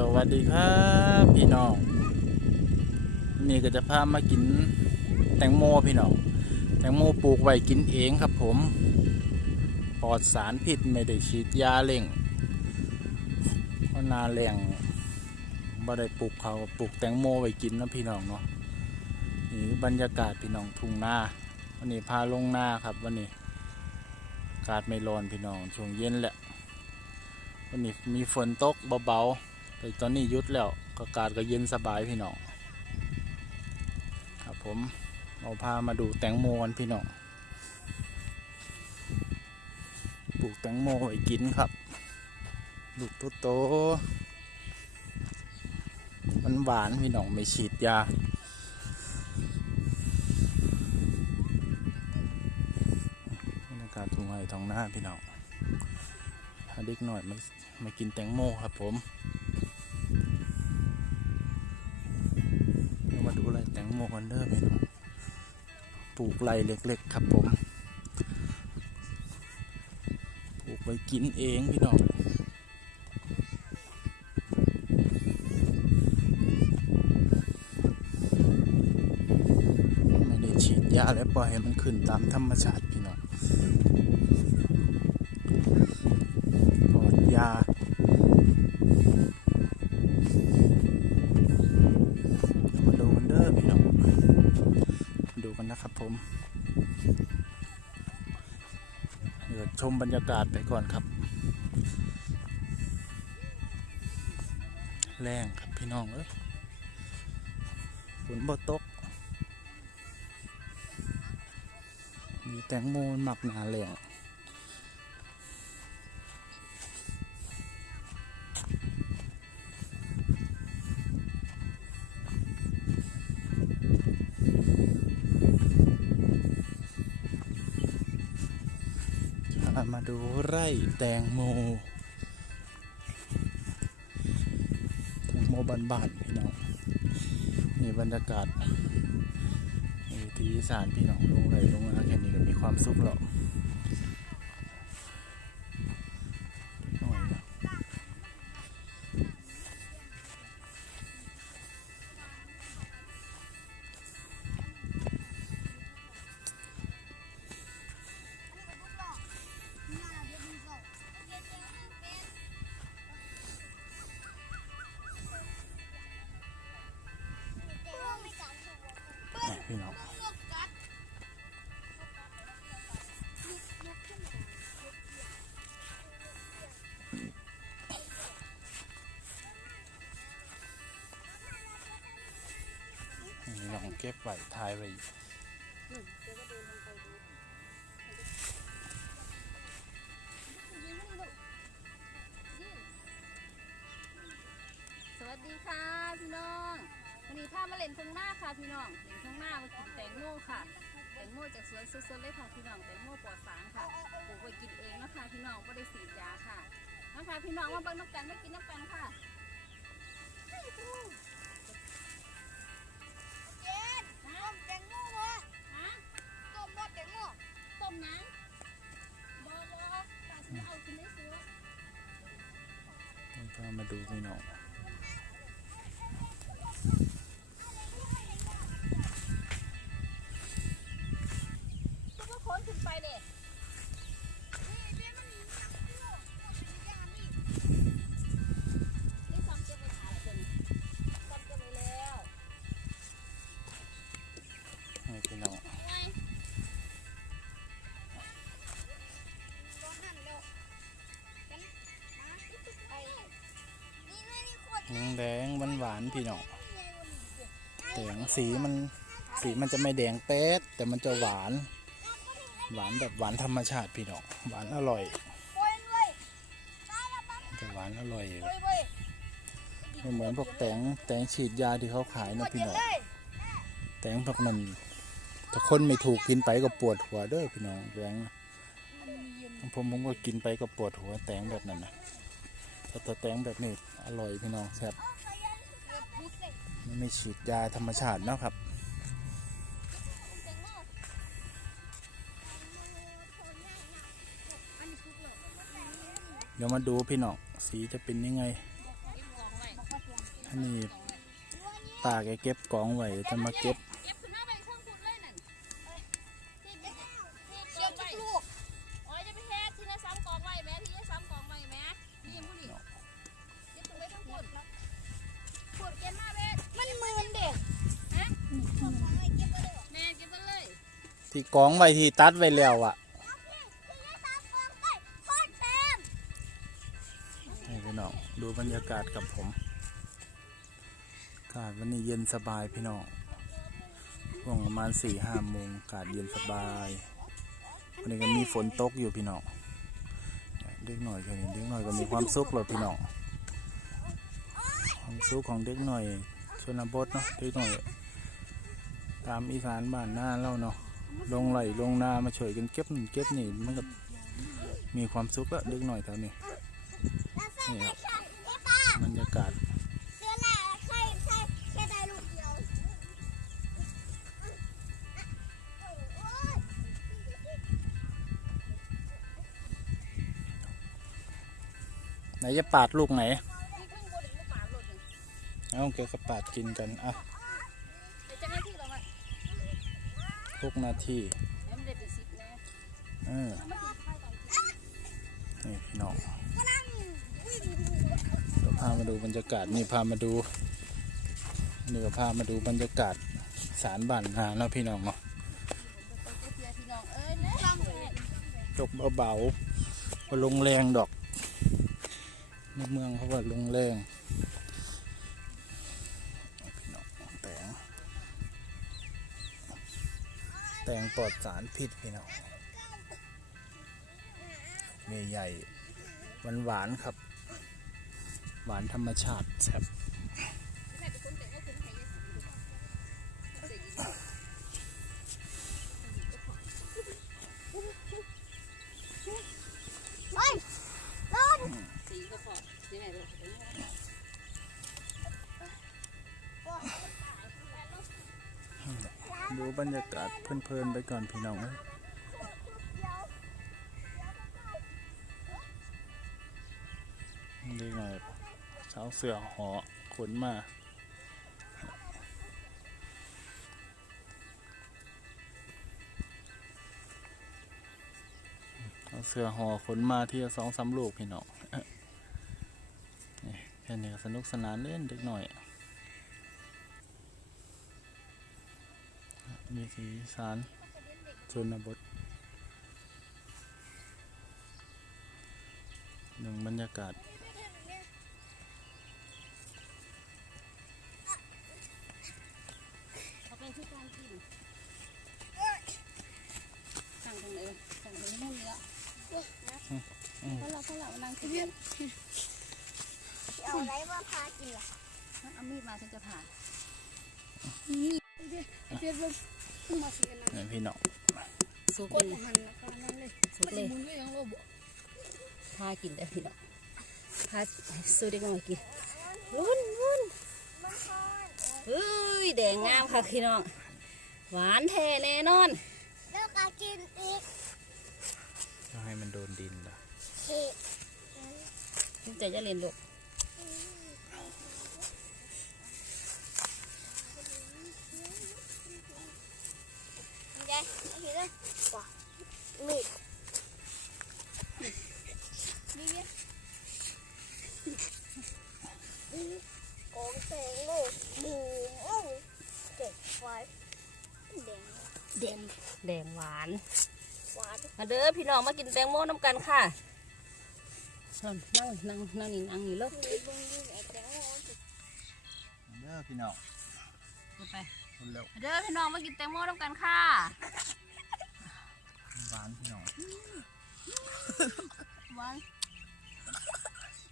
สวัสดีครับพี่น้องนี่ก็จะพามากินแตงโมพี่น้องแตงโมปลูกไว้กินเองครับผมปลอดสารพิษไม่ได้ฉีดยาเร่งเพราะนาแรงบ่ได้ปลูกเขาปลูกแตงโมไว้กินนะพี่น้องเนาะนี่บรรยากาศพี่น้องทุ่งนาวันนี้พาลงนาครับวันนี้อากาศไม่ร้อนพี่น้องช่วงเย็นแหละวันนี้มีฝนตกเบาๆ แต่ตอนนี้ยุดแล้วกอากาศก็เย็นสบายพี่น้องครับผมเราพามาดูแตงโมกันพี่น้องปลูกแตงโมไว้กินครับลูกโตๆมันหวานพี่น้องไม่ฉีดยาบรรยากาศทุ่งไร่ท้องนาพี่น้องถ้าเด็กหน่อยมามากินแตงโมครับผม เด้อพี่น้องปลูกไรเล็กๆครับผมปลูกไว้กินเองพี่น้องไม่ได้ฉีดยาและปล่อยให้มันขึ้นตามธรรมชาติพี่น้อง บรรยากาศไปก่อนครับ แรงครับพี่น้องเอ้ยฝนบ่ตก มีแตงโมหมักหนาแหลง มาดูไร่แตงโม แตงโมบานๆพี่น้องนี่บรรยากาศมีที่สานพี่น้องลงไหลงมาแค่นี้ก็มีความสุขแล้ว นี่ลองเก็บไว้ทายไว้สวัสดีค่ะพี่น้องวันนี้พามาเล่นทุ่งนาค่ะพี่น้องเล่นทุ่งนามากินแตงโมค่ะ แตงโมจากสวนสดๆเลยค่ะพี่น้องแตงโมปลอดสารค่ะปลูกไว้กินเองนะคะพี่น้องไม่ได้สีดยาค่ะนะคะพี่น้องมาเบิ่งน้ำกันมากินน้ำกันค่ะ พาม แดงหวานหวานพี่น้องใหญ่กว่านี้เดี๋ยวแตงสีมันสีมันจะไม่แดงเป๊ดแต่มันจะหวาน หวานแบบหวานธรรมชาติพี่น้องหวานอร่อยปล่อยเลยตายแล้วปั๊บจะหวานอร่อยไม่เหมือนพวกแตงแตงฉีดยาที่เขาขายนะพี่น้องแตงพวกนั้นถ้าคนไม่ถูกกินไปก็ปวดหัวเด้อพี่น้องแตงผมผมก็กินไปก็ปวดหัวแตงแบบนั้นนะแต่ถ้าแตงแบบนี้ อร่อยพี่น้องแซ่บมันไม่ฉีดยาธรรมชาตินะครับเดี๋ยวมาดูพี่น้องสีจะเป็นยังไงอันนี้ป้าแกเก็บกองไว้จะมาเก็บ ที่กองไว้ที่ตัดไว้แล้วอะที่ได้สามกองไปโคตรเต็มนี่พี่น้องดูบรรยากาศกับผมอากาศวันนี้เย็นสบายพี่น้องช่วงประมาณสี่ห้าโมงอากาศเย็นสบายวันนี้ก็มีฝนตกอยู่พี่น้องเด็กหน่อยแค่นี้เด็กหน่อยก็มีความสุขเลยพี่น้องความสุขของเด็กหน่อยชนบทเนาะเด็กหน่อย ตามอีสานบ้านหน้าเราเนาะ ลงไหลลงนามาช่วยกันเก็บเก็บนี่มันก็มีความสุขอะเด็กหน่อยแถวนี้นี่ครับบรรยากาศไหนจะปาดลูกไหนเอาหลุดหนึ่งเอาเกี่ยวกับปาดกินกันอะ ทุกนาทีเออนี่พี่น้องเดี๋ยวพามาดูบรรยากาศนี่พามาดูนี่ก็พามาดูบรรยากาศสารบ้านนาเนาะพี่น้องเนาะจะเบาๆว่าลงแรงดอกในเมืองเขาว่าลงแรง แตงปลอดสารพิษพี่น้องใหญ่ๆหวานๆครับ หวานธรรมชาติแซ่บ บรรยากาศเพลินๆไปก่อนพี่น้องเอ้ยนี่ไงเช้าเสือหอขนมาเอาเสือห่อขนมาที่สองสามลูกพี่น้องแค่นี้สนุกสนานเล่นเด็กหน่อย มีสีสารชนบทหนึ่งบรรยากาศเขาเป็นที่การกินสั่งตรงไหนสั่งตรงนี้เยอะเพราะเราเพราะเรานั่งกินเอาอะไรมาพากินอะเอามีดมาฉันจะผ่าเดี๋ยวเราเพิ่ง มาเสียนะนี่พี่น้องสุกกเลดยหันตอนนั้นเลยสุกมันเลยมุนไม่ยังว่าบ่พากินได้พี่น้องพาสู้ได้ก็มากินวุ่นวุ่นมันคอนเฮ้ยแดงงามค่ะพี่น้อง หวานแท้แน่นอน แล้วก็กินอีกจะให้มันโดนดินละเฮ้ยตั้งใจจะเรียนลูกายเอาไปเลยว้ามีดนี่เนี่ยของแตงโมหมูโอ้เก็บไว้แดงแดงแดงหวานหวานมาเด้อพี่น้องมากินแตงโมน้ำกันค่ะนั่งนั่งนั่งนี่นั่งนี่เลยมีบางทีไอ้แตงโมเด้อพี่น้องไปคนแล้วเด้อพี่น้องมากินแตงโมน้ำกันค่ะห วานพี่น้องหวาน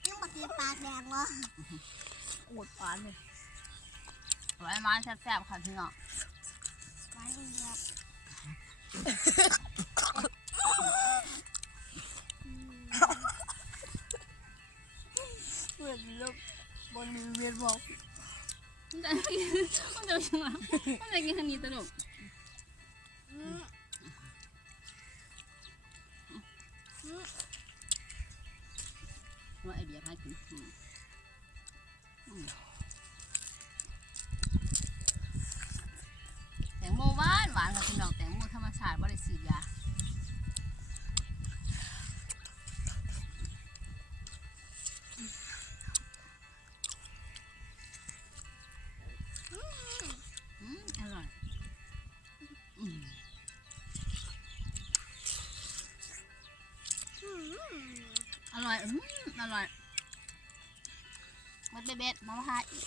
ยังบักเลียปากแดงเหรออดหวานเลยหวานมันแซ่บๆค่ะพี่น้องหวานเดียวเวียนลูกบนเวียนบอกมันจะมันจะยังไงมันจะกินทางนี้ตลกายเป็นแตงโมหวานหวานค่ะพี่น้องแตงโมธรรมชาติบริสุทธิ์ยาอร่อย อร่อย เบ็ดๆมาพาอีก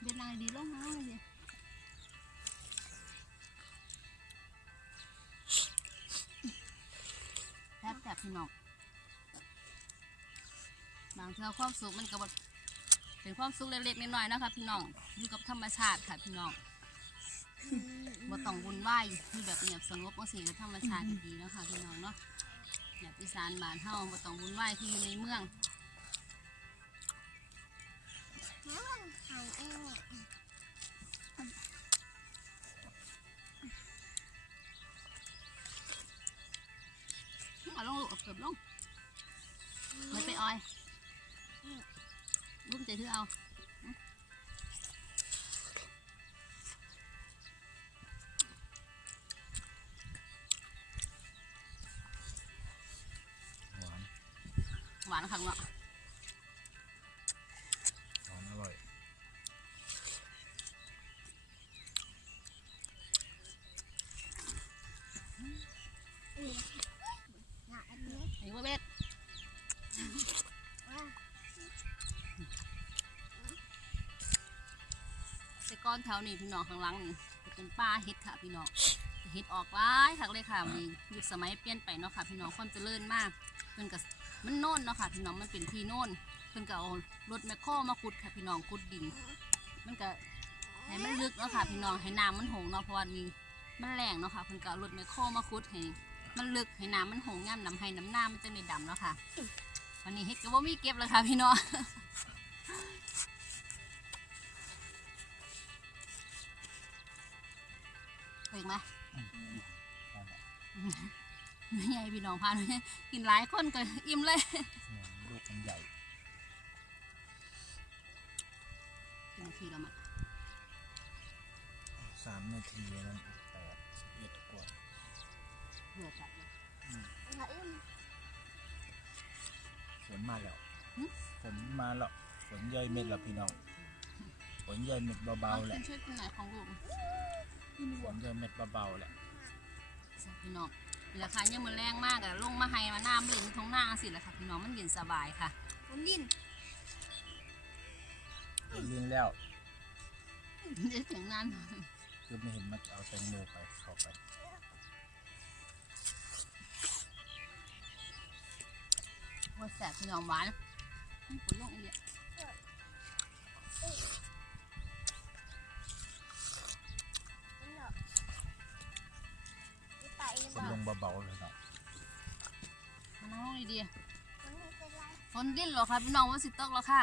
เบ็ดนางดีลงมาเลยแซ่บแบบพี่น้องบางเทื่อความสุขมันก็บเป็นความสุขเล็กๆน้อยๆนะคะพี่น้องอยู่กับธรรมชาติค่ะพี่น้องบ่ต้องวุ่นวายที่แบบเงียบสงบก็สิธรรมชาติดีเนาะค่ะพี่น้องเนาะ แบบอีสานบ้านเฮาบ่ต้องวุ่นวายคืออยู่ในเมืองหายเองเอาลงลูกเอาเกือบลงมันไปออยรุ่มใจถือเอา หวานคักเนาะหวานอร่อยหนาอันนี้ไอ้บ่เบ็ดว่าแต่ก้อนแถวนี้พี่น้องข้างหลังนี่จะเป็นป่าเฮ็ดค่ะพี่น้องเฮ็ดออกหลายคักเลยค่ะมันยุคสมัยเปลี่ยนไปเนาะค่ะพี่น้องความเจริญมากเพิ่นก็มันโน่นเนาะค่ะพี่น้องมันเป็นที่โน่นเพิ่นก็เอารถแมคโครมาขุดค่ะพี่น้องขุดดิน มันก็ให้มันลึกเนาะค่ะพี่น้องให้น้ำมันหงเนาะเพราะว่านี่มันแรงเนาะค่ะเพิ่นก็เอารถแมคโครมาขุดให้มันลึกให้น้ำมันหงย่ำน้ำให้น้ำหน้ามันจะไม่ดำเนาะค่ะวันนี้เฮ็ดก็บ่มีเก็บเลยค่ะพี่น้องถึงไหมไม่ ใหญ่พี่น้องพาหนูกินหลายคนก็อิ่มเลยลูกมันใหญ่กินนาทีแล้วมั้งสามนาทีแล้วอีกแปดสิบเอ็ดกว่าเบื่อจัดเลยหายเองฝนมาแล้วฝนมาแล้วฝนใหญ่เม็ดแล้วพี่น้องฝนใหญ่เม็ดเบาๆแหละช่วยกินหน่อยของลูกฝนใหญ่เม็ดเบาๆแหละพี่น้อง นี่ราคายังมันแรงมากอะลงมาให้มาน้ำลินท้องหน้าสิแหละค่ะพี่น้องมันเย็นสบายค่ะมันดินเห็นเลี้ยงแล้วเดี๋ยวถึงนั้นคือไม่เห็นมันเอาแตงโมไปเข้าไปว่าแสบพี่น้องหวานฝนลงอีก เปนล่าลงเบาๆเลยเนาะมานั่งลงดีมันไม่เป็นไรๆฝนดิ้นเหรอค่ะพี่น้องว่าสิตกแล้วค่ะ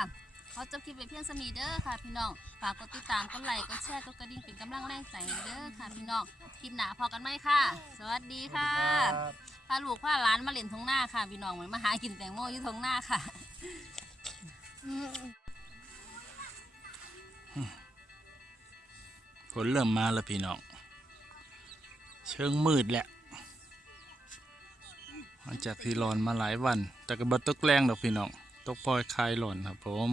ขอจบคลิปไปเพียงสมีเด้อค่ะ พี่น้อง ฝากกดติดตาม กดไลค์ กดแชร์ กดกระดิ่งเป็นกำลังแรงใจเด้อค่ะ พี่น้อง คลิปหนาพอกันไหมค่ะ สวัสดีค่ะครับพาลูกพาหลานมาเล่นทงหน้าค่ะ พี่น้องเหมือนมาหากินแตงโมอยู่ทงหน้าค่ะฝนเริ่มมาแล้วพี่น้อง เชิงมืดแหละ หลังจากที่หลอนมาหลายวัน แต่ก็บ่ตกแรงดอกพี่น้องตกพลอยคลายหลอนครับผม